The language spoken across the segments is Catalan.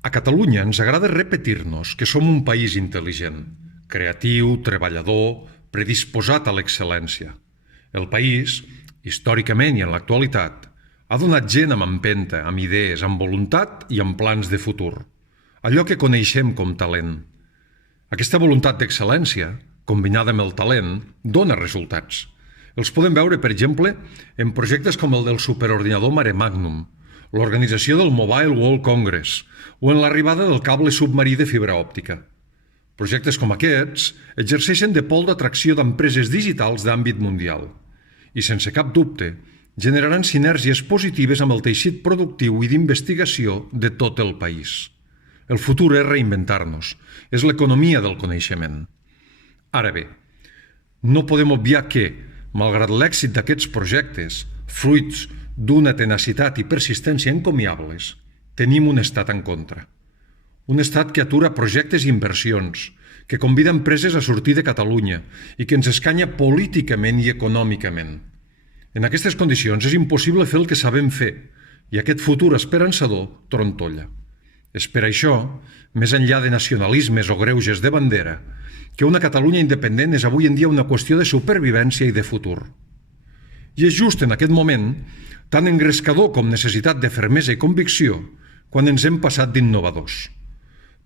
A Catalunya ens agrada repetir-nos que som un país intel·ligent, creatiu, treballador, predisposat a l'excel·lència. El país, històricament i en l'actualitat, ha donat gent amb empenta, amb idees, amb voluntat i amb plans de futur. Allò que coneixem com talent. Aquesta voluntat d'excel·lència, combinada amb el talent, dona resultats. Els podem veure, per exemple, en projectes com el del superordinador Mare Magnum, l'organització del Mobile World Congress o en l'arribada del cable submarí de fibra òptica. Projectes com aquests exerceixen de pol d'atracció d'empreses digitals d'àmbit mundial i, sense cap dubte, generaran sinergies positives amb el teixit productiu i d'investigació de tot el país. El futur és reinventar-nos, és l'economia del coneixement. Ara bé, no podem obviar que, malgrat l'èxit d'aquests projectes, fruits d'una tenacitat i persistència encomiables, tenim un estat en contra. Un estat que atura projectes i inversions, que convida empreses a sortir de Catalunya i que ens escanya políticament i econòmicament. En aquestes condicions és impossible fer el que sabem fer i aquest futur esperançador trontolla. És per això, més enllà de nacionalismes o greuges de bandera, que una Catalunya independent és avui en dia una qüestió de supervivència i de futur. I és just en aquest moment, tan engrescador com necessitat de fermesa i convicció, quan ens hem passat d'innovadors.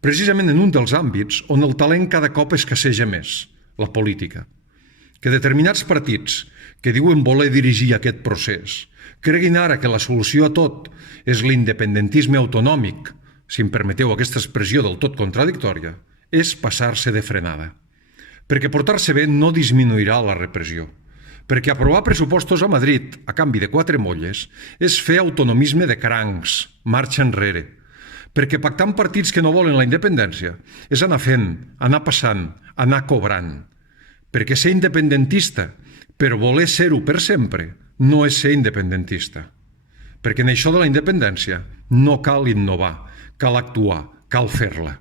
Precisament en un dels àmbits on el talent cada cop escasseja més, la política. Que determinats partits que diuen voler dirigir aquest procés creguin ara que la solució a tot és l'independentisme autonòmic, si em permeteu aquesta expressió del tot contradictòria, és passar-se de frenada. Perquè portar-se bé no disminuirà la repressió. Perquè aprovar pressupostos a Madrid, a canvi de 4 molles, és fer autonomisme de crancs, marxa enrere. Perquè pactar amb partits que no volen la independència és anar fent, anar passant, anar cobrant. Perquè ser independentista, però voler ser-ho per sempre, no és ser independentista. Perquè en això de la independència no cal innovar, cal actuar, cal fer-la.